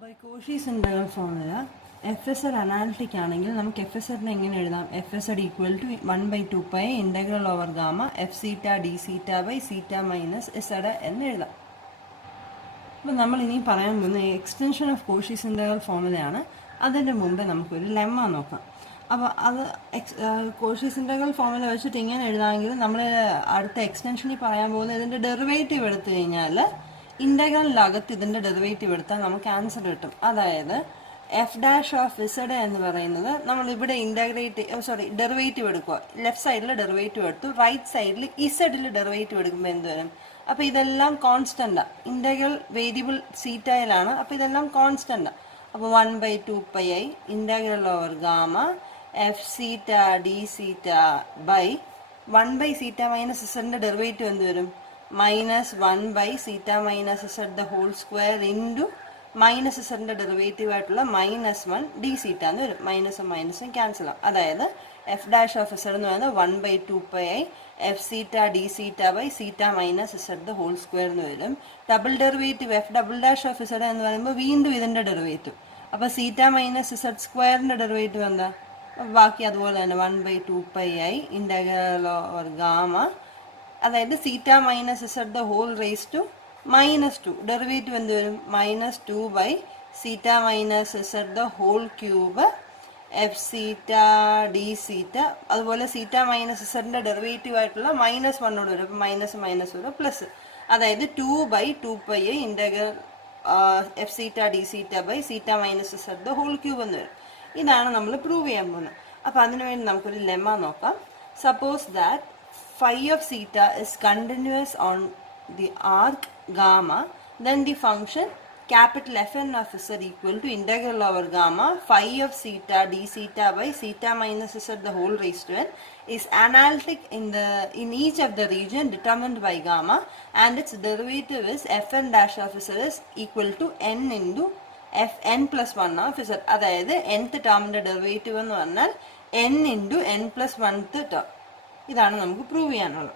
by Cauchy's integral formula, FSR analytic ആണെങ്കിൽ നമുക്ക് FSRനെ എങ്ങനെ എഴുതാം? FSR equal to 1 by 2 pi integral over gamma f theta d theta by theta minus z എന്ന് എഴുതാം. അപ്പോൾ നമ്മൾ ഇനി പറയാൻ പോകുന്ന എക്സ്റ്റൻഷൻ ഓഫ് Cauchy's integral ഫോർമുലയാണ്. അതിൻ്റെ മുമ്പേ നമുക്കൊരു ലെമ്മ നോക്കാം. അപ്പോൾ അത് Cauchy's integral ഫോർമുല വെച്ചിട്ട് ഇങ്ങനെ എഴുതാമെങ്കിൽ നമ്മൾ അടുത്ത എക്സ്റ്റൻഷനിൽ പറയാൻ പോകുന്ന ഇതിൻ്റെ ഡെറിവേറ്റീവ് എടുത്തു കഴിഞ്ഞാൽ ഇൻ്റഗ്രലിനകത്ത് ഇതിൻ്റെ ഡെറിവേറ്റീവ് എടുത്താൽ നമുക്ക് ആൻസർ കിട്ടും. അതായത് എഫ് ഡാഷ് ഓഫ് ഇസഡ് എന്ന് പറയുന്നത് നമ്മളിവിടെ ഡെറിവേറ്റീവ് എടുക്കുക. ലെഫ്റ്റ് സൈഡിൽ ഡെറിവേറ്റീവ് എടുത്തു, റൈറ്റ് സൈഡിൽ ഇസഡിൽ ഡെറിവേറ്റീവ് എടുക്കുമ്പോൾ എന്ത് വരും? അപ്പോൾ ഇതെല്ലാം കോൺസ്റ്റൻ്റാണ്. Integral variable സീറ്റയിലാണ്. അപ്പോൾ ഇതെല്ലാം കോൺസ്റ്റൻ്റാണ്. അപ്പോൾ 1 by 2 pi i integral over gamma f zeta d zeta by 1 by zeta minus ഇസഡിൻ്റെ ഡെറിവേറ്റീവ് എന്ത് വരും? minus 1 by theta minus z the whole square into minus z derivative ആയിട്ടുള്ള -1 d theta എന്ന് വരും. മൈനസും മൈനസും cancel ആവും. അതായത് എഫ് ഡാഷ് ഓഫ് z എന്ന് പറയുന്നത് 1 by 2 pi i f zeta d zeta by zeta minus z the whole square എന്ന് വരും. Double derivative f double dash of z എന്ന് പറയുമ്പോൾ വീണ്ടും ഇതിൻ്റെ ഡെറിവേറ്റീവ്. അപ്പോൾ സീറ്റ മൈനസ് z സ്ക്വയറിൻ്റെ ഡെറിവേറ്റീവ് എന്താ? ബാക്കി അതുപോലെ തന്നെ 1 by 2 pi i integral over gamma, അതായത് zeta minus z the whole raise to -2. Derivative എന്ത് വരും? -2 by zeta minus z the whole cube f zeta d സീറ്റ. അതുപോലെ സീറ്റ മൈനസ് ഇസഡിൻ്റെ ഡെറിവേറ്റീവ് ആയിട്ടുള്ള -1 വരും. അപ്പോൾ മൈനസ് വരും പ്ലസ്, അതായത് 2 by 2 pi integral f zeta d zeta by zeta minus z the whole cube എന്ന് വരും. ഇതാണ് നമ്മൾ പ്രൂവ് ചെയ്യാൻ പോകുന്നത്. അപ്പോൾ അതിനുവേണ്ടി നമുക്കൊരു ലെമ്മ നോക്കാം. Suppose that phi of theta is continuous on the arc gamma, then the function capital Fn of z equal to integral over gamma phi of theta d theta by theta minus z the whole raised to n is analytic in each of the region determined by gamma, and its derivative is Fn dash of z is equal to n into Fn plus 1 of z. അതായത് nth ടേമിൻ്റെ derivative എന്ന് പറഞ്ഞാൽ n into n plus 1th term. ഇതാണ് നമുക്ക് prove ചെയ്യാനുള്ളത്.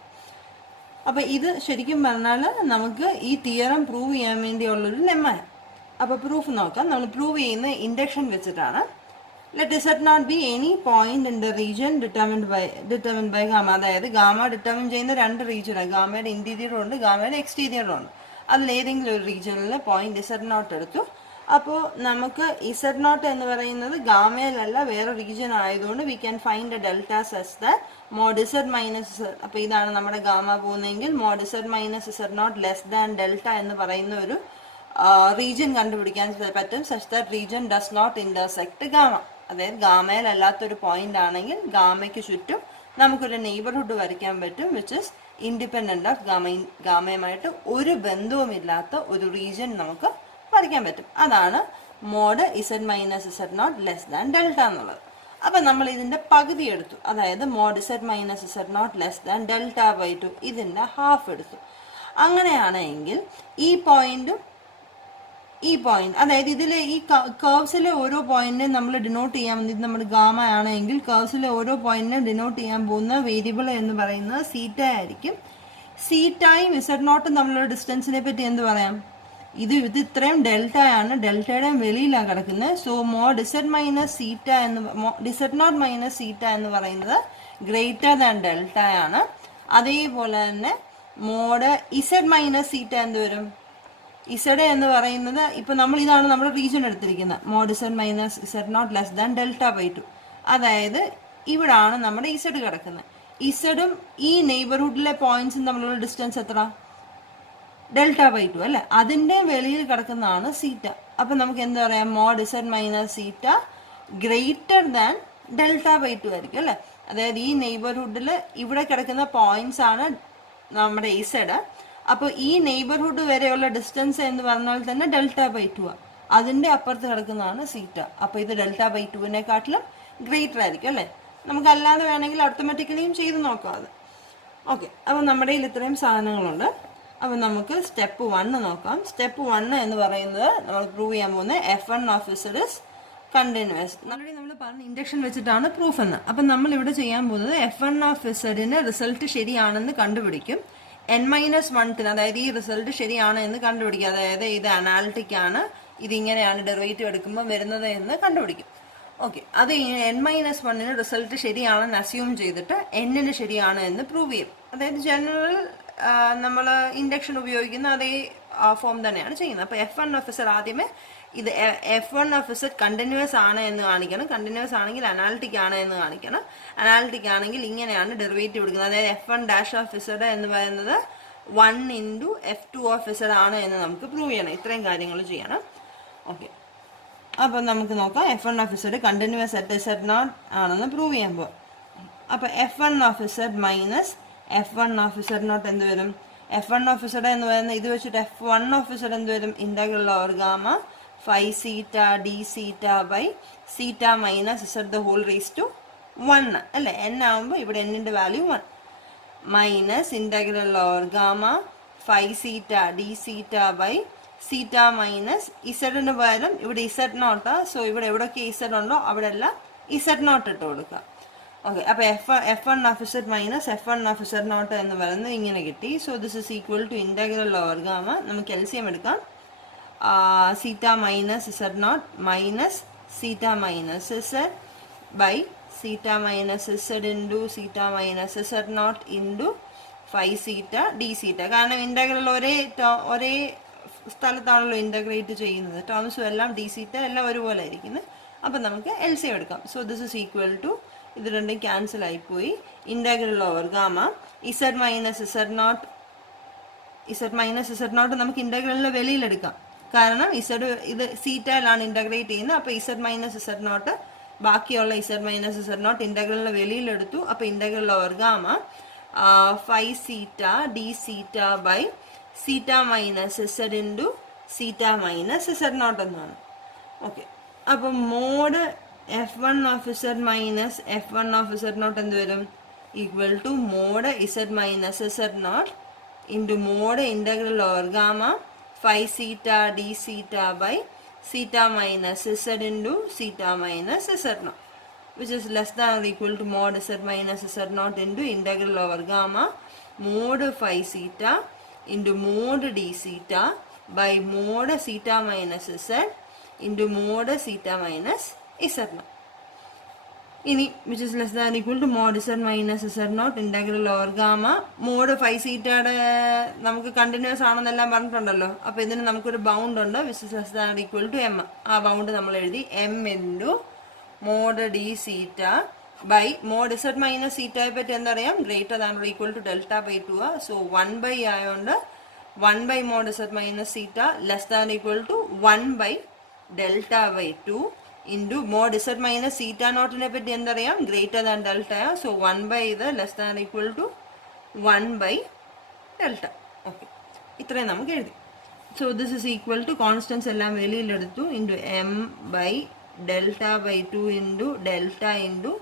അപ്പോൾ ഇത് ശരിക്കും പറഞ്ഞാൽ നമുക്ക് ഈ തിയറം പ്രൂവ് ചെയ്യാൻ വേണ്ടിയുള്ളൊരു ലെമ്മയാണ്. അപ്പോൾ പ്രൂഫ് നോക്കാം. നമ്മൾ പ്രൂവ് ചെയ്യുന്ന ഇൻഡക്ഷൻ വെച്ചിട്ടാണ്. Let z naught be any point in the region determined by gamma. അതായത് ഗാമ ഡിറ്റർമിൻ ചെയ്യുന്ന രണ്ട് റീജിയനാണ്. ഗാമയുടെ ഇൻറ്റീരിയറും ഉണ്ട്, ഗാമയുടെ എക്സ്റ്റീരിയറും ഉണ്ട്. അതിലേതെങ്കിലും ഒരു റീജിയനിൽ പോയിന്റ് ഇസഡ് നോട്ട് എടുത്തു. അപ്പോൾ നമുക്ക് ഇസഡ് നോട്ട് എന്ന് പറയുന്നത് ഗാമയിലല്ല, വേറെ റീജിയൻ ആയതുകൊണ്ട് we can find a delta such that mod z minus z. അപ്പോൾ ഇതാണ് നമ്മുടെ ഗാമ പോകുന്നതെങ്കിൽ mod z minus z naught less than delta എന്ന് പറയുന്ന ഒരു റീജിയൻ കണ്ടുപിടിക്കാൻ പറ്റും. Such that region does not intersect gamma. അതായത് ഗാമയിലല്ലാത്തൊരു പോയിന്റ് ആണെങ്കിൽ ഗാമയ്ക്ക് ചുറ്റും നമുക്കൊരു നെയ്ബർഹുഡ് വരയ്ക്കാൻ പറ്റും വിച്ച് ഇസ് ഇൻഡിപെൻഡന്റ് ഓഫ് ഗാമയുമായിട്ട് ഒരു ബന്ധവുമില്ലാത്ത ഒരു റീജിയൻ നമുക്ക് വരയ്ക്കാൻ പറ്റും. അതാണ് mod z minus z naught less than delta എന്നുള്ളത്. അപ്പം നമ്മൾ ഇതിൻ്റെ പകുതി എടുത്തു. അതായത് mod z minus z naught less than delta by 2 ഇതിൻ്റെ ഹാഫ് എടുത്തു. അങ്ങനെയാണെങ്കിൽ ഈ പോയിന്റും ഈ പോയിന്റ്, അതായത് ഇതിലെ ഈ കർവ്സിലെ ഓരോ പോയിന്റിനെ നമ്മൾ ഡിനോട്ട് ചെയ്യാൻ വേണ്ടി, ഇത് നമ്മുടെ ഗാമ ആണെങ്കിൽ കർവ്സിലെ ഓരോ പോയിന്റിനെ ഡിനോട്ട് ചെയ്യാൻ പോകുന്ന വേരിയബിൾ എന്ന് പറയുന്നത് സീറ്റ ആയിരിക്കും. സീറ്റയും ഇസഡ് നോട്ടും തമ്മിലുള്ള ഡിസ്റ്റൻസിനെ പറ്റി എന്ത് പറയാം? ഇത് ഇത്രയും ഡെൽറ്റ ആണ്, ഡെൽറ്റയുടെ വെളിയിലാണ് കിടക്കുന്നത്. So mod z minus zeta z not minus zeta എന്ന് പറയുന്നത് ഗ്രേറ്റർ ദാൻ ഡെൽറ്റ ആണ്. അതേപോലെ തന്നെ മോഡ് ഇസഡ് മൈനസ് സീറ്റ എന്ത് വരും? ഇസഡ് എന്ന് പറയുന്നത് ഇപ്പം ഇതാണ് നമ്മുടെ റീജിയൻ എടുത്തിരിക്കുന്നത്. Mod z minus z naught less than delta by 2. അതായത് ഇവിടാണ് നമ്മുടെ ഇസഡ് കിടക്കുന്നത്. ഇസഡും ഈ നെയ്ബർഹുഡിലെ പോയിന്റ്സും തമ്മിലുള്ള ഡിസ്റ്റൻസ് എത്ര? ഡെൽറ്റ ബൈ 2 അല്ലേ? അതിൻ്റെ വെളിയിൽ കിടക്കുന്നതാണ് സീറ്റ. അപ്പം നമുക്ക് എന്താ പറയാം? Mod z minus zeta greater than delta by 2 ആയിരിക്കും അല്ലേ? അതായത് ഈ നെയ്ബർഹുഡിൽ ഇവിടെ കിടക്കുന്ന പോയിന്റ്സ് ആണ് നമ്മുടെ ഇസഡ്. അപ്പോൾ ഈ നെയ്ബർഹുഡ് വരെയുള്ള ഡിസ്റ്റൻസ് എന്ന് പറഞ്ഞാൽ തന്നെ ഡെൽറ്റ ബൈ 2 ആണ്. അതിൻ്റെ അപ്പുറത്ത് കിടക്കുന്നതാണ് സീറ്റ. അപ്പോൾ ഇത് ഡെൽറ്റ ബൈ 2-നെക്കാട്ടിലും ഗ്രേറ്റർ ആയിരിക്കും അല്ലേ? നമുക്കല്ലാതെ വേണമെങ്കിൽ ഓട്ടോമാറ്റിക്കലിയും ചെയ്ത് നോക്കാം അത്. ഓക്കെ, അപ്പോൾ നമ്മുടെ കയ്യിൽ ഇത്രയും സാധനങ്ങളുണ്ട്. അപ്പോൾ നമുക്ക് സ്റ്റെപ്പ് 1 നോക്കാം. സ്റ്റെപ്പ് 1 എന്ന് പറയുന്നത് നമ്മൾ പ്രൂവ് ചെയ്യാൻ പോകുന്നത് F1 of Z is continuous. നമ്മൾ പറഞ്ഞ ഇൻഡക്ഷൻ വെച്ചിട്ടാണ് പ്രൂഫ് എന്ന്. അപ്പം നമ്മളിവിടെ ചെയ്യാൻ പോകുന്നത് F1 of Z റിസൾട്ട് ശരിയാണെന്ന് കണ്ടുപിടിക്കും. n-1ത്തിന്, അതായത് ഈ റിസൾട്ട് ശരിയാണ് എന്ന് കണ്ടുപിടിക്കുക. അതായത് ഇത് അനാലിറ്റിക് ആണ്, ഇതിങ്ങനെയാണ് ഡെറിവേറ്റീവ് എടുക്കുമ്പോൾ വരുന്നത് എന്ന് കണ്ടുപിടിക്കും. ഓക്കെ, അത് n-1 റിസൾട്ട് ശരിയാണെന്ന് അസ്യൂം ചെയ്തിട്ട് n ശരിയാണ് എന്ന് പ്രൂവ് ചെയ്യും. അതായത് ജനറൽ നമ്മൾ ഇൻഡക്ഷൻ ഉപയോഗിക്കുന്ന അതേ ഫോം തന്നെയാണ് ചെയ്യുന്നത്. അപ്പോൾ F1 ആദ്യമേ ഇത് F1 കണ്ടിന്യൂസ് ആണ് എന്ന് കാണിക്കണം. കണ്ടിന്യൂസ് ആണെങ്കിൽ അനാലിറ്റിക് ആണ് എന്ന് കാണിക്കണം. അനാലിറ്റിക് ആണെങ്കിൽ ഇങ്ങനെയാണ് ഡെറിവേറ്റീവ് എടുക്കുന്നത്. അതായത് F1' എന്ന് പറയുന്നത് 1 × F2 ആണ് എന്ന് നമുക്ക് പ്രൂവ് ചെയ്യണം. ഇത്രയും കാര്യങ്ങൾ ചെയ്യണം. ഓക്കെ, അപ്പം നമുക്ക് നോക്കാം F1 കണ്ടിന്യൂസ് അറ്റ് Z0 ആണെന്ന് പ്രൂവ് ചെയ്യാൻ പോകും. അപ്പോൾ F1 മൈനസ് F1 എന്ത് വരും? F1 എന്ന് പറയുന്നത് ഇത് വെച്ചിട്ട് F1 എന്ത് വരും? Integral over gamma phi theta d theta by theta minus z the whole raised to 1 അല്ലേ? n ആകുമ്പോൾ ഇവിടെ n-ന്റെ value 1 minus integral over gamma phi theta d theta by theta minus z-ന് പകരം ഇവിടെ z0. സോ ഇവിടെ എവിടെയൊക്കെ z ഉണ്ടോ അവിടെ എല്ലാം z0 ഇട്ട് കൊടുക്കുക. ഓക്കെ, അപ്പോൾ F1 മൈനസ് F1 എന്ന് പറയുന്നത് ഇങ്ങനെ കിട്ടി. So this is equal to integral over gamma. നമുക്ക് LCM എടുക്കാം. theta minus z0 minus theta minus z by theta minus z into theta minus z0 into phi theta d theta. കാരണം integral ഒരേ സ്ഥലത്താണല്ലോ integrate ചെയ്യുന്നത്. ടേംസും എല്ലാം d theta എല്ലാം ഒരുപോലെ ആയിരിക്കുന്നത്. അപ്പം നമുക്ക് LCM എടുക്കാം. So this is equal to ഇത് രണ്ടും ക്യാൻസൽ ആയിപ്പോയി. Integral over gamma z minus z0 നമുക്ക് ഇൻ്റഗ്രലിൻ്റെ വെളിയിലെടുക്കാം. കാരണം ഇത് സീറ്റയിലാണ് ഇൻ്റഗ്രേറ്റ് ചെയ്യുന്നത്. അപ്പോൾ z-z0 ബാക്കിയുള്ള z-z0 ഇൻ്റഗ്രലിൻ്റെ വെളിയിലെടുത്തു. അപ്പോൾ integral over gamma phi theta d theta by theta minus z into theta minus z0 എന്നാണ്. ഓക്കെ, അപ്പോൾ മോഡ് F1 മൈനസ് F1 എന്ത് വരും? Equal to mod z-z0 into mod integral over gamma phi theta d theta by theta minus z into theta minus z0, which is less than or equal to mod z minus z0 into integral over gamma mod phi theta into mod d theta by mod theta minus z into mod theta minus z0. ഇനി which is less than or equal to mod z minus z0 integral over gamma mod phi theta നമുക്ക് continuous ആണെന്നെല്ലാം പറഞ്ഞിട്ടുണ്ടല്ലോ. അപ്പോൾ ഇതിന് നമുക്കൊരു bound ഉണ്ട് which is less than or equal to m. ആ bound നമ്മൾ എഴുതി m into mod d theta by mod z minus theta പറ്റി എന്തറിയാം? Greater than or equal to delta by 2. So 1 by ആയതുകൊണ്ട് 1 by mod z minus theta less than equal to 1 by delta by 2 into mod z minus theta നോട്ടിനെ പറ്റി എന്തറിയാം? Greater than delta. So 1 by ഇത് less than equal to 1 by delta. Okay, ഇത്രയും നമുക്ക് എഴുതി. So this is equal to constants എല്ലാം വെളിയിലെടുത്തു into m by delta by 2 into delta into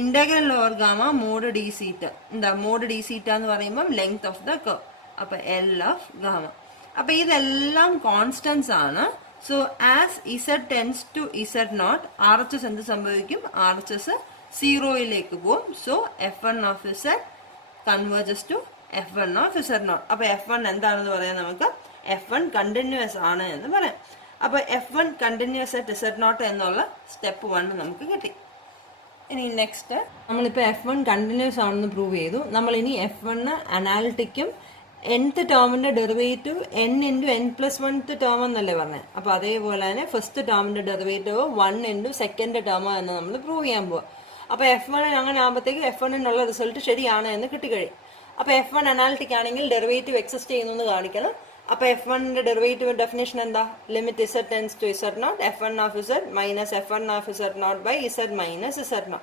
integral over gamma mod d zeta. എന്താ mod d zeta എന്ന് പറയുമ്പം length of the curve. അപ്പോൾ L of gamma. അപ്പോൾ ഇതെല്ലാം കോൺസ്റ്റൻസ് ആണ്. So as z tends to z0 RHS എന്ത് സംഭവിക്കും? RHS 0യിലേക്ക് പോകും. So F1 converges to F1 z0. അപ്പോൾ F1 എന്താണെന്ന് പറയാം? നമുക്ക് F1 കണ്ടിന്യൂസ് ആണ് എന്ന് പറയാം. അപ്പോൾ F1 കണ്ടിന്യൂസ് അറ്റ് z0 എന്നുള്ള സ്റ്റെപ്പ് 1 നമുക്ക് കിട്ടി. ഇനി നെക്സ്റ്റ് നമ്മളിപ്പോൾ F1 കണ്ടിന്യൂസ് ആണെന്ന് പ്രൂവ് ചെയ്തു. നമ്മളിനി F1 അനാലിറ്റിക്കും nth ടേമിൻ്റെ derivative n into n+1th term എന്നല്ലേ പറഞ്ഞത്. അപ്പോൾ അതേപോലെ തന്നെ ഫസ്റ്റ് ടേമിൻ്റെ ഡെറിവേറ്റീവ് 1 ഇൻറ്റു സെക്കൻഡ് ടേം എന്ന് നമ്മൾ പ്രൂവ് ചെയ്യാൻ പോകുക. അപ്പോൾ F1 അങ്ങനെ ആകുമ്പോഴത്തേക്ക് F1 റിസൾട്ട് ശരിയാണ് എന്ന് കിട്ടിക്കഴിയും. അപ്പോൾ F1 അനാലിറ്റിക് ആണെങ്കിൽ ഡെറിവേറ്റീവ് എക്സിസ്റ്റ് ചെയ്യുന്നു എന്ന് കാണിക്കണം. അപ്പോൾ F1 ഡെറിവേറ്റീവ് ഡെഫിനേഷൻ എന്താ? Limit z tends to z0 F1 minus F1 by z minus z0.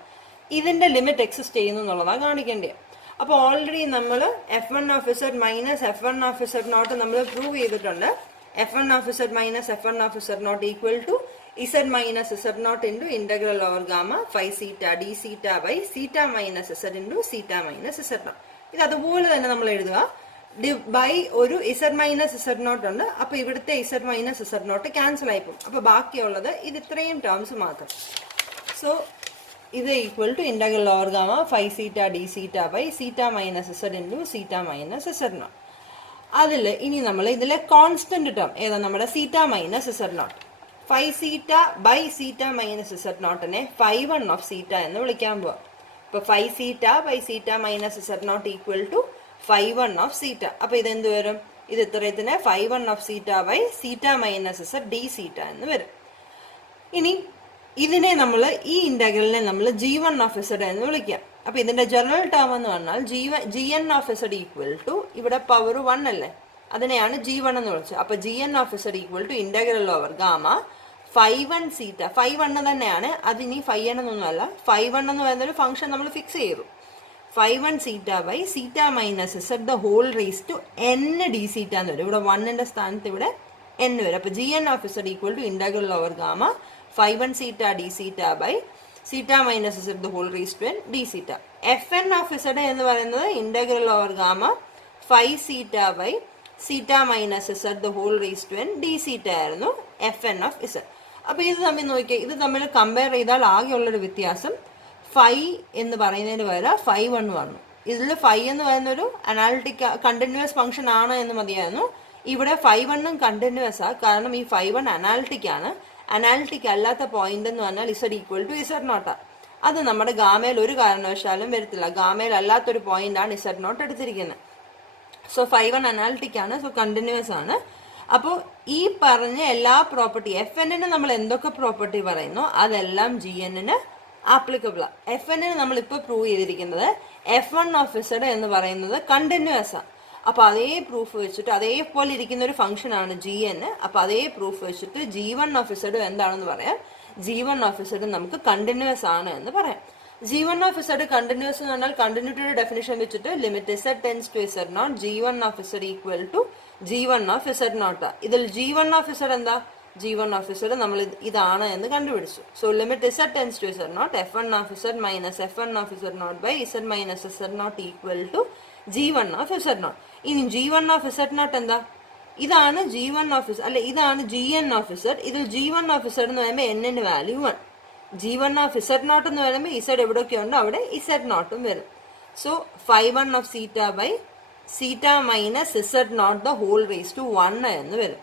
ഇതിൻ്റെ ലിമിറ്റ് എക്സിസ്റ്റ് ചെയ്യുന്നു എന്നുള്ളതാണ് കാണിക്കേണ്ടത്. അപ്പോൾ ഓൾറെഡി നമ്മൾ F1 മൈനസ് F1 നമ്മൾ പ്രൂവ് ചെയ്തിട്ടുണ്ട്. F1 minus F1 equal to z minus z0 into integral over gamma phi theta d theta by theta minus z into theta minus z0. ഇത് അതുപോലെ തന്നെ നമ്മൾ എഴുതുക. ബൈ ഒരു z മൈനസ് z0 ഉണ്ട്. അപ്പോൾ ഇവിടുത്തെ z മൈനസ് z0 ക്യാൻസൽ ആയിപ്പോകും. അപ്പോൾ ബാക്കിയുള്ളത് ഇത് ഇത്രയും ടേംസ് മാത്രം. സോ ഇത് equal to integral over gamma phi theta d theta by theta minus z into theta minus z0. അതിൽ ഇനി നമ്മൾ ഇതിലെ കോൺസ്റ്റന്റ് ടേം ഏതാ? നമ്മുടെ theta minus z0. Phi zeta by zeta minus z നോട്ടിനെ ഫൈ വൺ ഓഫ് സീറ്റ എന്ന് വിളിക്കാൻ പോവാം. ഇപ്പൊ phi zeta by zeta minus z not equal to phi one of zeta. അപ്പൊ ഇതെന്ത് വരും? ഇത് ഇത്രയത്തിന് phi one of zeta by zeta minus z d zeta എന്ന് വരും. ഇനി ഇതിനെ നമ്മൾ ഈ ഇന്റഗ്രലിനെ നമ്മൾ ജി വൺ ഓഫ് ഇസഡ് എന്ന് വിളിക്കാം. അപ്പൊ ഇതിന്റെ ജനറൽ ടേം എന്ന് പറഞ്ഞാൽ g n of z equal to, ഇവിടെ പവർ 1 അല്ലേ, അതിനെയാണ് ജി വൺ എന്ന് വിളിച്ചത്. അപ്പൊ g n of z equal to integral over gamma phi one zeta. Phi one തന്നെയാണ്, അതിനി ഫൈ എൻ എന്നൊന്നുമല്ല. ഫൈ വൺ എന്ന് പറയുന്ന ഒരു ഫംഗ്ഷൻ നമ്മൾ ഫിക്സ് ചെയ്തു. Phi one zeta by zeta minus z the whole raise to n d zeta എന്ന് വരും. ഇവിടെ 1ന്റെ സ്ഥാനത്ത് ഇവിടെ എൻ വരും. അപ്പൊ g n of z equal to integral over gamma phi one zeta d zeta by zeta minus z the whole raise to n d zeta. F n of z എന്ന് പറയുന്നത് integral over gamma phi zeta by zeta minus z the whole raise to n d zeta ആയിരുന്നു f n of z. അപ്പൊ ഇത് തമ്മിൽ നോക്കിയാൽ, ഇത് തമ്മിൽ compare ചെയ്താൽ ആകെയുള്ളൊരു വ്യത്യാസം ഫൈ എന്ന് പറയുന്നതിന് പകരം ഫൈ വൺ വന്നു. ഇതിൽ ഫൈ എന്ന് പറയുന്ന ഒരു അനാലിറ്റിക് കണ്ടിന്യൂസ് ഫംഗ്ഷൻ ആണ് എന്ന് മതിയായിരുന്നു. ഇവിടെ ഫൈ വണ്ണും കണ്ടിന്യൂസ് ആ, കാരണം ഈ ഫൈ വൺ അനാലിറ്റിക് ആണ്. അനാലിറ്റിക് അല്ലാത്ത പോയിന്റ് എന്ന് പറഞ്ഞാൽ z equal to z naught. അത് നമ്മുടെ ഗാമയിൽ ഒരു കാരണവശാലും വരത്തില്ല. ഗാമയിൽ അല്ലാത്തൊരു പോയിന്റ് ആണ് ഇസഡ് നോട്ട് എടുത്തിരിക്കുന്നത്. സോ ഫൈ വൺ അനാലിറ്റിക് ആണ്, സോ കണ്ടിന്യൂസ് ആണ്. അപ്പോൾ ഈ പറഞ്ഞ എല്ലാ പ്രോപ്പർട്ടി എഫ് എന്നിന് നമ്മൾ എന്തൊക്കെ പ്രോപ്പർട്ടി പറയുന്നു അതെല്ലാം ജി എന്നിന് ആപ്ലിക്കബിൾ ആണ്. എഫ് എന്നിന് നമ്മൾ ഇപ്പോൾ പ്രൂവ് ചെയ്തിരിക്കുന്നത് എഫ് വൺ ഓഫ് ഇസഡ് എന്ന് പറയുന്നത് കണ്ടിന്യൂസ് ആണ്. അപ്പൊ അതേ പ്രൂഫ് വെച്ചിട്ട്, അതേപോലെ ഇരിക്കുന്ന ഒരു ഫംഗ്ഷൻ ആണ് ജി എൻ. അപ്പൊ അതേ പ്രൂഫ് വെച്ചിട്ട് ജി വൺ ഓഫ് ഇസഡ് എന്താണെന്ന് പറയാം. ജി വൺ ഓഫ് ഇസഡ് നമുക്ക് കണ്ടിന്യൂസ് ആണ് എന്ന് പറയാം. G one of z continuous എന്ന് പറഞ്ഞാൽ കണ്ടിന്യൂറ്റിയുടെ ഡെഫിനിഷൻ വെച്ചിട്ട് limit z tends to z naught g one of z equal to g one of z naught. ഇതിൽ ജി വൺ ഓഫ് ഇസഡ് എന്താ? ജി വൺ ഓഫ് ഇസഡ് നമ്മൾ ഇതാണ് എന്ന് കണ്ടുപിടിച്ചു. So limit z tends to z naught f one of z minus f one of z naught by z minus z not equal to g one of z not. ഇനി g one of z nought എന്താ? ഇതാണ് g one of z, അല്ലെ ഇതാണ് g n of z. ഇതിൽ g one of z എന്ന് പറയുമ്പോൾ എന്നിന്റെ value 1. G one of z not എന്ന് പറയുമ്പോൾ ഇസഡ് എവിടെയൊക്കെ ഉണ്ടോ അവിടെ ഇസഡ് നോട്ടും വരും. So phi one of zeta by zeta minus z nought the whole raise to 1 എന്ന് വരും.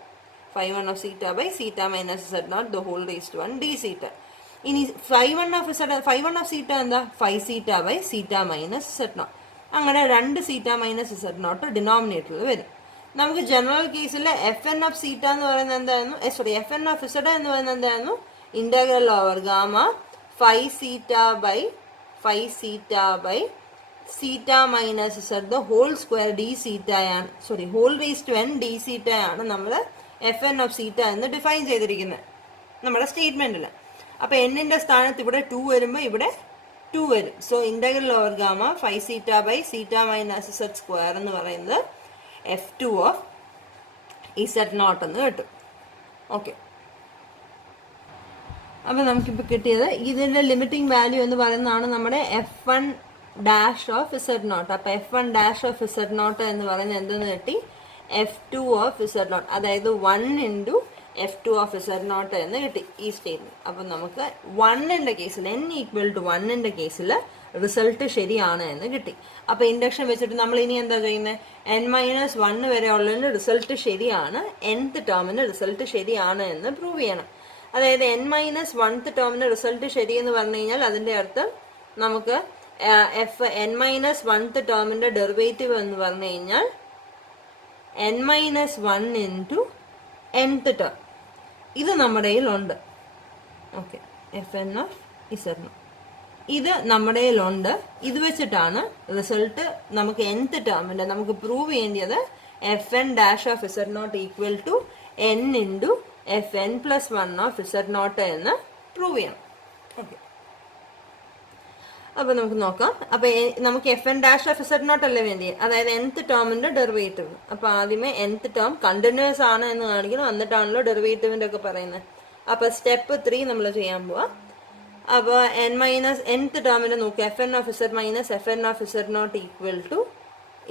Phi one of zeta by zeta minus z nought the whole raise to 1 d zeta. ഇനി phi one of zeta എന്താ? Phi zeta by zeta minus z nought. അങ്ങനെ 2 സീറ്റ minus z not ഡിനോമിനേറ്ററിൽ വരും. നമുക്ക് general കേസിൽ F n of zeta എന്ന് പറയുന്നത് എന്തായിരുന്നു? എഫ് എൻ ഓഫ് ഇസഡ് എന്ന് പറയുന്നത് എന്തായിരുന്നു? Integral over gamma phi zeta by zeta minus z the whole square d zeta ആണ്, whole raise to n d zeta ആണ് നമ്മൾ എഫ് എൻ ഓഫ് സീറ്റ എന്ന് ഡിഫൈൻ ചെയ്തിരിക്കുന്നത് നമ്മുടെ സ്റ്റേറ്റ്മെന്റിൽ. അപ്പൊ എന്നിന്റെ സ്ഥാനത്ത് ഇവിടെ 2 വരുമ്പോൾ ഇവിടെ 2 വരും. So integral over gamma phi zeta by zeta minus z square എന്ന് പറയുന്നത് f two of z not എന്ന് കിട്ടും. ഓക്കെ, അപ്പൊ നമുക്കിപ്പോൾ കിട്ടിയത് ഇതിന്റെ ലിമിറ്റിംഗ് വാല്യൂ എന്ന് പറയുന്നതാണ് നമ്മുടെ f one dash of z nought. അപ്പൊ f one dash of z not എന്ന് പറയുന്നത് എന്തെന്ന് കിട്ടി? F two of z nought, അതായത് 1 into f two of z not എന്ന് കിട്ടി ഈ സ്റ്റേറ്റ്മെന്റ്. അപ്പൊ നമുക്ക് 1ന്റെ കേസിൽ n ഈക്വൽ ടു 1ന്റെ കേസിൽ റിസൾട്ട് ശരിയാണ് എന്ന് കിട്ടി. അപ്പൊ ഇൻഡക്ഷൻ വെച്ചിട്ട് നമ്മൾ ഇനി എന്താ ചെയ്യുന്നത്? n-1 വരെ ഉള്ളതിന്റെ റിസൾട്ട് ശരിയാണ്, nth ടേമിന്റെ റിസൾട്ട് ശരിയാണ് എന്ന് പ്രൂവ് ചെയ്യണം. അതായത് n-1th ടേമിന്റെ റിസൾട്ട് ശരിയെന്ന് പറഞ്ഞു കഴിഞ്ഞാൽ അതിന്റെ അർത്ഥം നമുക്ക് n-1th ടേമിന്റെ ഡെറിവേറ്റീവ് എന്ന് പറഞ്ഞു കഴിഞ്ഞാൽ n-1 ഇൻറ്റു nth ടേം. ഇത് നമ്മുടെ കയ്യിലുണ്ട്. Okay, f n of z naught ഇത് നമ്മുടെ കയ്യിലുണ്ട്. ഇത് വെച്ചിട്ടാണ് റിസൾട്ട് നമുക്ക് nth ടേമിന്റെ നമുക്ക് പ്രൂവ് ചെയ്യേണ്ടത് f n dash of z not equal to n into f n plus 1 of z not എന്ന് പ്രൂവ് ചെയ്യണം. ഓക്കെ, അപ്പൊ നമുക്ക് നോക്കാം. അപ്പൊ നമുക്ക് f n dash of z naught അല്ലേ വേണ്ടി, അതായത് nth ടേമിന്റെ ഡെറിവേറ്റീവ്. അപ്പൊ ആദ്യമേ nth ടേം കണ്ടിന്യൂസ് ആണ് എന്ന് കാണിക്കണം, എന്നിട്ടാണല്ലോ ഡെറിവേറ്റീവിന്റെ ഒക്കെ പറയുന്നത്. അപ്പൊ സ്റ്റെപ്പ് 3 നമ്മൾ ചെയ്യാൻ പോവാം. അപ്പൊ nth ടേമിന്റെ നോക്കുക, f n of z minus f n of z not equal to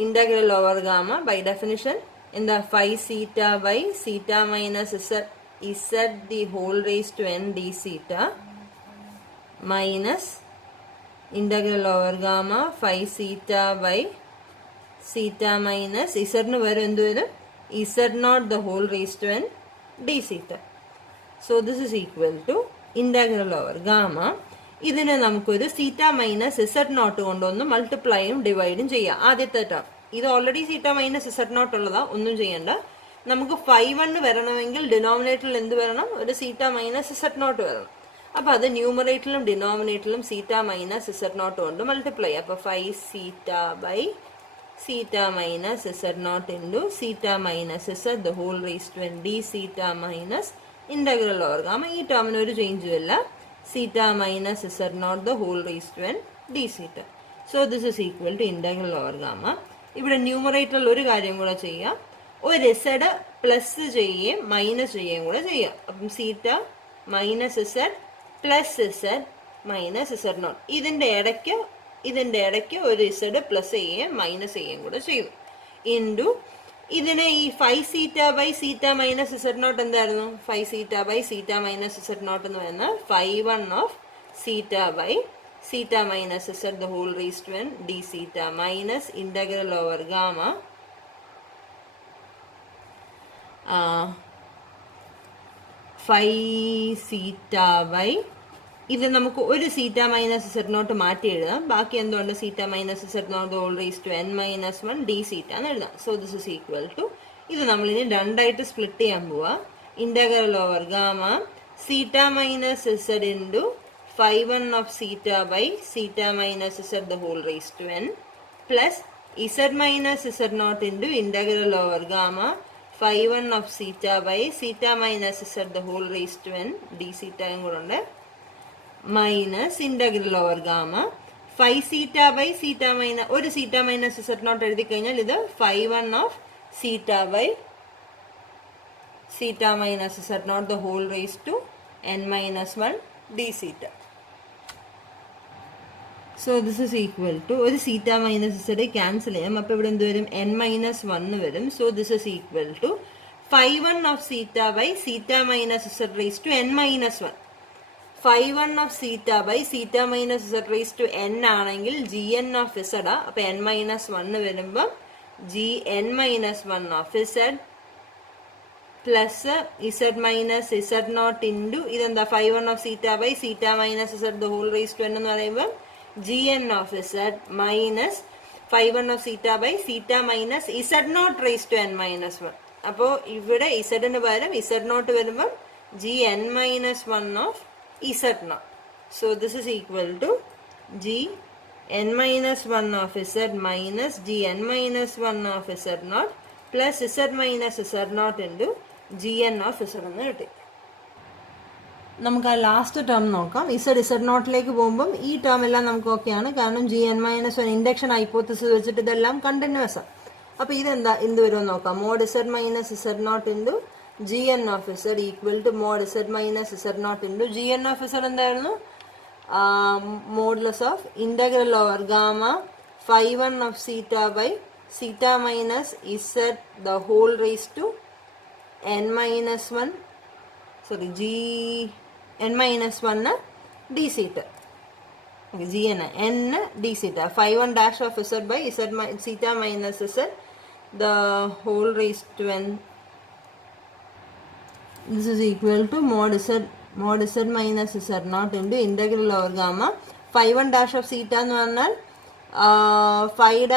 integral over gamma by definition എന്താ? Phi zeta by zeta minus z the whole raise to n d zeta minus integral over gamma phi zeta by zeta minus ഇസഡിന് വരും എന്ത് വരും? Z nought the whole raise to n d zeta. So this is equal to integral over gamma. ഇതിനെ നമുക്കൊരു സീറ്റ minus z not കൊണ്ടൊന്ന് മൾട്ടിപ്ലൈയും ഡിവൈഡും ചെയ്യാം. ആദ്യത്തെ term ഇത് ഓൾറെഡി സീറ്റ മൈനസ് ഇസഡ് നോട്ട് ഉള്ളതാ, ഒന്നും ചെയ്യണ്ട. നമുക്ക് 5 വരണമെങ്കിൽ ഡിനോമിനേറ്ററിൽ എന്ത് വരണം? ഒരു സീറ്റ മൈനസ് ഇസഡ് നോട്ട് വരണം. അപ്പൊ അത് ന്യൂമറേറ്ററിലും ഡിനോമിനേറ്ററിലും സീറ്റ മൈനസ് ഇസഡ് നോട്ട് കൊണ്ട് മൾട്ടിപ്ലൈ. അപ്പൊ 5 zeta by zeta minus z not into zeta minus z the whole raise to n d zeta minus integral over gamma. ഈ ടേമിന് ഒരു ചേഞ്ചും ഇല്ല. Zeta minus z nought the whole raise to n d zeta. So this is equal to integral over gamma. ഇവിടെ ന്യൂമറേറ്ററിൽ ഒരു കാര്യം കൂടെ ചെയ്യാം, ഒരു ഇസഡ് പ്ലസ് ചെയ്യുകയും മൈനസ് ചെയ്യുകയും കൂടെ ചെയ്യാം. അപ്പം zeta minus z plus z minus z nought. ഇതിന്റെ ഇടയ്ക്ക് ഒരു ഇസഡ് പ്ലസ് ചെയ്യുകയും മൈനസ് ചെയ്യുകയും കൂടെ ചെയ്തു. ഇൻറ്റു ഇതിനെ ഈ 5 zeta by zeta minus z nought എന്തായിരുന്നു? 5 zeta by zeta minus z not എന്ന് പറയുന്നത് 5 of zeta by zeta minus z the whole raise to n d zeta minus integral over gamma 5 zeta by ഇത് നമുക്ക് ഒരു zeta minus z not മാറ്റി എഴുതാം. ബാക്കി എന്തുകൊണ്ട്? Zeta minus z nought whole raise to n minus 1 d zeta എന്ന് എഴുതാം. So this is equal to, ഇത് നമ്മളിനി രണ്ടായിട്ട് സ്പ്ലിറ്റ് ചെയ്യാൻ പോവാ. Integral over gamma zeta minus z into 5 of zeta by zeta minus z the whole raise to n plus z minus z not into integral over gamma 5 of zeta by zeta minus z the whole raise to n d സീറ്റയും കൂടെ ഉണ്ട് minus integral over gamma 5 zeta by zeta minus ഒരു zeta minus z nought എഴുതി കഴിഞ്ഞാൽ ഇത് 5 of zeta by zeta minus z nought the whole raise to n minus 1 d zeta. So this is equal to ഒരു zeta minus Z cancel ചെയ്യാം. അപ്പൊ ഇവിടെ എന്ത് വരും? n മൈനസ് 1 വരും. So this is equal to 5 of zeta by zeta minus z raise to n minus 1. 5 of zeta by zeta minus z raise to n ആണെങ്കിൽ gn of z. അപ്പൊ n minus 1 വരുമ്പം gn minus 1 of z plus z minus z not into ഇതെന്താ 5 of zeta by zeta minus z the whole raise to n എന്ന് പറയുമ്പോൾ gn of z minus 5 of zeta by zeta minus z naught raise to n minus 1. അപ്പോൾ ഇവിടെ ഇസഡിന് പകരം z naught വരുമ്പം gn minus 1 of z naught. So this is equal to gn minus 1 of z minus gn minus 1 of z naught plus z minus z naught into gn of z എന്ന് കിട്ടി. നമുക്ക് ആ last term നോക്കാം. z നോട്ടിലേക്ക് പോകുമ്പം ഈ term എല്ലാം നമുക്ക് ഓക്കെയാണ്, കാരണം gn മൈനസ് 1 ഇൻഡക്ഷൻ ഹൈപ്പോത്തസിസ് വെച്ചിട്ട് ഇതെല്ലാം കണ്ടിന്യൂസ് ആണ്. അപ്പൊ ഇതെന്താ എന്ത് വരുമെന്ന് നോക്കാം. Mod z minus z naught into gn of z equal to mod z minus z naught into gn of z എന്തായിരുന്നു? modulus of integral over gamma 5 of theta by theta minus z the whole raised to n minus 1 sorry n minus 1 d theta. Okay, gn n d theta 5 dash of z by z theta minus z the whole raised to n. This is equal to mod z minus z naught into integral over gamma 5 dash of theta എന്ന് പറഞ്ഞാൽ 5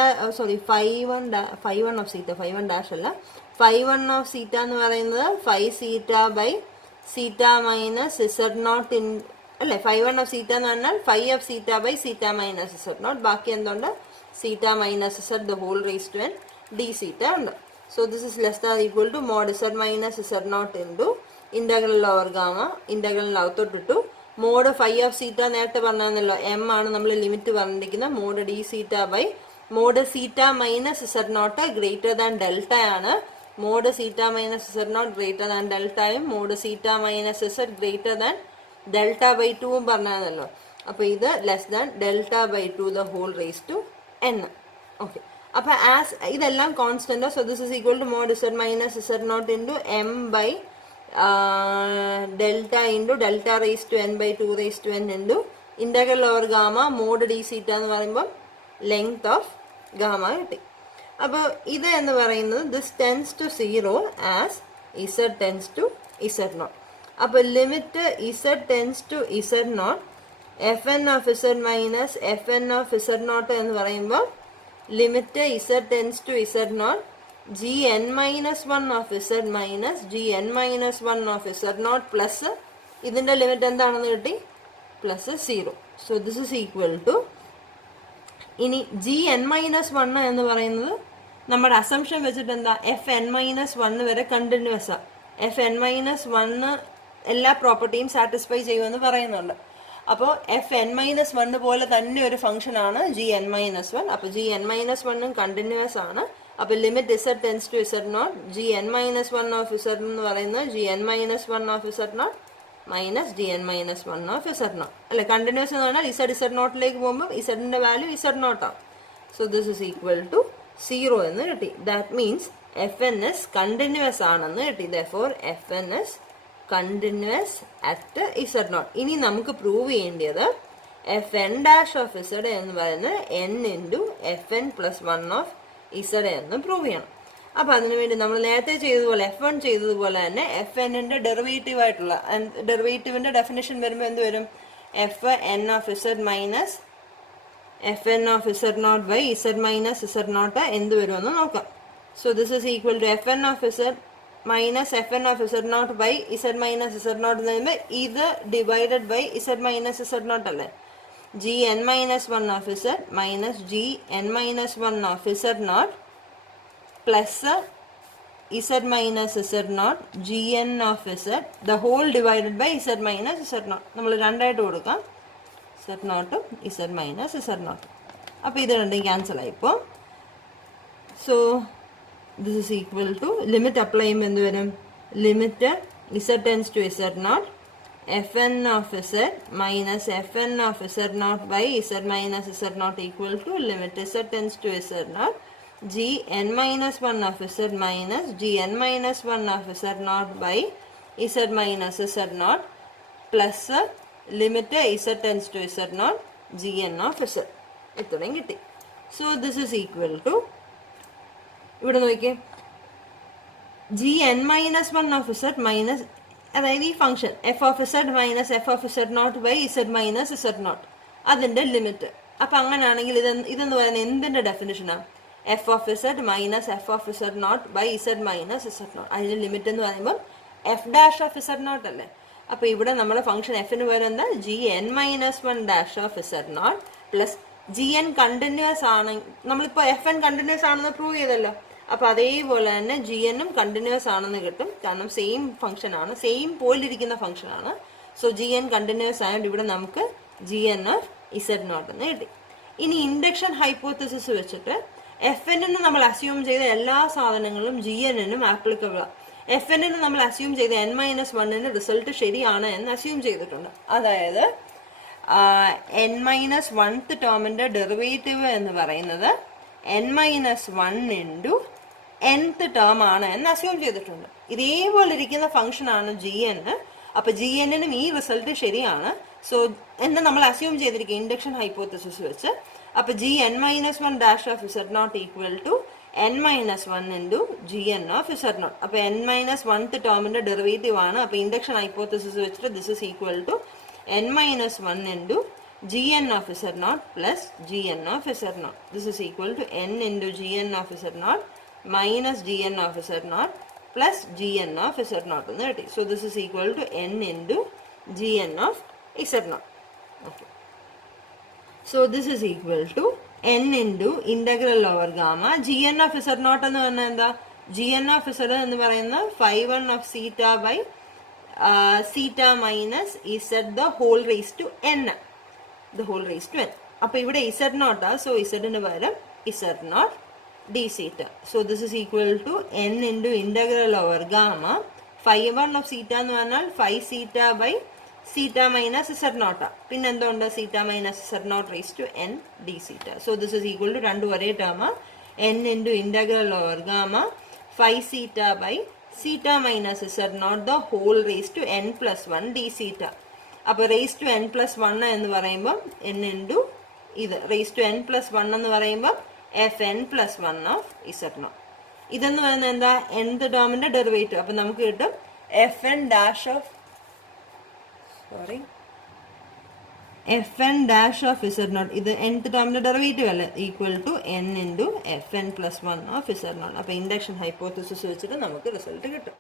of theta 5 dash അല്ല 5 of theta എന്ന് പറയുന്നത് 5 theta by theta minus z naught in അല്ലേ 5 of theta എന്ന് പറഞ്ഞാൽ 5 of theta by theta minus z naught, ബാക്കി എന്തുണ്ട് theta minus z the whole raised to n d theta ഉണ്ട്. So this is less than or equal to mod z minus z naught into integral over gamma integral അകത്തോട്ടിട്ടു mod 5 of theta നേരത്തെ പറഞ്ഞല്ലോ m ആണ് നമ്മൾ limit പറഞ്ഞിരിക്കുന്നത്. Mod d theta by mod theta minus z naught greater than delta ആണ്. Mod theta minus z naught greater than delta യും mod theta minus z greater than delta by 2 ഉം പറഞ്ഞല്ലോ. അപ്പോൾ ഇത് less than delta by 2 the whole raised to n. Okay, അപ്പോൾ as ഇതെല്ലാം constant. So this is equal to mod z minus z naught into m by delta into delta raise to n by 2 raise to n into integral over gamma mod d zeta എന്ന് പറയുമ്പോൾ length of gamma കിട്ടി. അപ്പോൾ ഇത് എന്ന് പറയുന്നത് this tends to 0 as z tends to z naught. അപ്പോൾ limit z tends to z naught f n of z minus f n of z not എന്ന് പറയുമ്പോൾ limit z tends to z naught g n minus one of z minus g n minus one of z naught plus ഇതിൻ്റെ limit എന്താണെന്ന് കിട്ടി plus 0. So this is equal to ഇനി g n minus one എന്ന് പറയുന്നത് നമ്മുടെ assumption വെച്ചിട്ട് എന്താ F N minus one വരെ കണ്ടിന്യൂസ് ആണ്. എഫ് എൻ മൈനസ് വണ്ണ് എല്ലാ പ്രോപ്പർട്ടിയും സാറ്റിസ്ഫൈ ചെയ്യുമെന്ന് പറയുന്നുണ്ട്. അപ്പോൾ എഫ് എൻ മൈനസ് വണ്ണ് പോലെ തന്നെ ഒരു ഫംഗ്ഷൻ ആണ് ജി എൻ മൈനസ് വൺ. അപ്പോൾ ജി എൻ മൈനസ് വണ്ണും കണ്ടിന്യൂസ് ആണ്. അപ്പോൾ limit z tends to z naught g n minus one of z എന്ന് പറയുന്നത് g n minus one of z not minus g n minus one of z naught അല്ലെ. Continuous എന്ന് പറഞ്ഞാൽ z നോട്ടിലേക്ക് പോകുമ്പോൾ ഇസഡിന്റെ വാല്യൂ ഇസഡ് നോട്ടാണ്. So this is equal to 0 എന്ന് കിട്ടി. That means f n is continuous ആണെന്ന് കിട്ടി. Therefore f n is continuous at z not. ഇനി നമുക്ക് പ്രൂവ് ചെയ്യേണ്ടത് f n dash of z എന്ന് പറയുന്നത് n into f n plus one of z എന്ന് പ്രൂവ് ചെയ്യണം. അപ്പോൾ അതിനുവേണ്ടി നമ്മൾ നേരത്തെ ചെയ്തതുപോലെ F1 ചെയ്തതുപോലെ തന്നെ എഫ് എന്നിൻ്റെ ഡെറിവേറ്റീവ് ആയിട്ടുള്ള ഡെറിവേറ്റീവിൻ്റെ ഡെഫിനേഷൻ വരുമ്പോൾ എന്ത് വരും? F n of z minus f n of z naught by z minus z naught എന്ത് വരുമെന്ന് നോക്കാം. So this is equal to f n of z minus f n of z naught by z minus z not എന്ന് പറയുമ്പോൾ ഇത് divided by z minus z naught അല്ലേ. G n minus one of z minus g n minus one of z naught plus z minus z naught g n of z the whole divided by z minus z naught. നമ്മൾ രണ്ടായിട്ട് കൊടുക്കാം, z നോട്ടും z minus z നോട്ടും. അപ്പോൾ ഇത് രണ്ടും cancel ആയിപ്പോൾ. So this is equal to limit apply ചെയ്യുമ്പോൾ എന്ത് വരും? Limit z tends to z naught f n of z minus f n of z naught by z minus z not equal to limit z tends to z naught g n minus 1 of z minus g n minus 1 of z naught by z minus z naught plus limit z tends to z naught g n of z. ഇത്രയും കിട്ടി. So this is equal to ഇവിടെ നോക്കിയേ g n minus one of z minus അതായത് ഈ function f of z minus f of z naught by z minus z naught അതിൻ്റെ limit. അപ്പം അങ്ങനെയാണെങ്കിൽ ഇതെന്ന് പറയുന്നത് എന്തിൻ്റെ ഡെഫിനിഷനാണ്? F of z minus f of z naught by z minus z naught. അതിൻ്റെ ലിമിറ്റ് എന്ന് പറയുമ്പോൾ f dash of z naught അല്ലേ. അപ്പോൾ ഇവിടെ നമ്മുടെ ഫംഗ്ഷൻ എഫിന് പകരം എന്താ? G n minus one dash of z naught plus g n continuous ആണ്. നമ്മളിപ്പോൾ എഫ് എൻ കണ്ടിന്യൂസ് ആണെന്ന് പ്രൂവ് ചെയ്തല്ലോ. അപ്പോൾ അതേപോലെ തന്നെ ജി എന്നും കണ്ടിന്യൂസ് ആണെന്ന് കിട്ടും. കാരണം സെയിം ഫംഗ്ഷൻ ആണ്, സെയിം പോലിരിക്കുന്ന ഫംഗ്ഷൻ ആണ്. സോ ജി എൻ കണ്ടിന്യൂസ് ആയതുകൊണ്ട് ഇവിടെ നമുക്ക് g n of z not എന്ന് കിട്ടി. ഇനി ഇൻഡക്ഷൻ ഹൈപ്പോത്തസിസ് വെച്ചിട്ട് എഫ് എന്നിന് നമ്മൾ അസ്യൂം ചെയ്ത എല്ലാ സാധനങ്ങളും ജി എന്നിനും ആപ്ലിക്കബിൾ ആണ്. എഫ് എന്നിന് നമ്മൾ അസ്യൂം ചെയ്ത എൻ മൈനസ് വണ്ണിന് റിസൾട്ട് ശരിയാണ് എന്ന് അസ്യൂം ചെയ്തിട്ടുണ്ട്. അതായത് എൻ മൈനസ് വൺത്ത് ടേമിൻ്റെ ഡെറിവേറ്റീവ് എന്ന് പറയുന്നത് N minus one into nth term ആണ് എന്ന് അസ്യൂം ചെയ്തിട്ടുണ്ട്. ഇതേപോലെ ഇരിക്കുന്ന ഫംഗ്ഷനാണ് ജി എൻ. അപ്പോൾ ജി എന്നിനും ഈ റിസൾട്ട് ശരിയാണ്. സോ എന്ന് നമ്മൾ അസ്യൂം ചെയ്തിരിക്കുക ഇൻഡക്ഷൻ ഹൈപ്പോത്തസിസ് വെച്ച്. അപ്പോൾ g n minus one dash of z not equal to n minus one into g n of z naught. അപ്പോൾ എൻ മൈനസ് വൺത്ത് ടേമിൻ്റെ ഡെറിവേറ്റീവ് ആണ്. അപ്പോൾ ഇൻഡക്ഷൻ ഹൈപ്പോത്തസിസ് വെച്ചിട്ട് this is equal to n minus one into g n of z naught plus g n of z naught. This is equal to n into g n of z not minus g n of z naught plus g n of z not എന്ന് കിട്ടി. So this is equal to n into g n of z naught. Okay. So this is equal to n into integral over gamma gn of z naught എന്ന് പറഞ്ഞാൽ എന്താ? gn of z എന്ന് പറയുന്നത് 5 of theta by theta minus z the whole raised to n. The whole raised to n. അപ്പോൾ ഇവിടെ z naught ആ. So z-ന് പകരം z naught d theta. So this is equal to n into integral over gamma 5 of theta എന്ന് പറഞ്ഞാൽ 5 theta by theta minus z naught. പിന്നെ എന്തുകൊണ്ട്? theta minus z naught raised to n d theta. So this is equal to രണ്ടു ഒരേ term n into integral over gamma 5 theta by theta minus z naught the whole raised to n plus 1 d theta. അപ്പോൾ raised to n plus 1 എന്ന് പറയുമ്പോൾ n into ഇത് raised to n plus 1 എന്ന് പറയുമ്പോൾ fn plus 1 of z naught. ഇതെന്ന് പറയുന്നത് എന്താ? nth ടേമിൻ്റെ ഡെറിവേറ്റീവ്. അപ്പോൾ നമുക്ക് കിട്ടും fn dash of f n dash of z naught, ഇത് nth ടേമിന്റെ ഡെറിവേറ്റീവ് അല്ലേ, equal to n into f n plus 1 of z naught. അപ്പോൾ ഇൻഡക്ഷൻ ഹൈപ്പോത്തസിസ് വെച്ചിട്ട് നമുക്ക് റിസൾട്ട് കിട്ടും.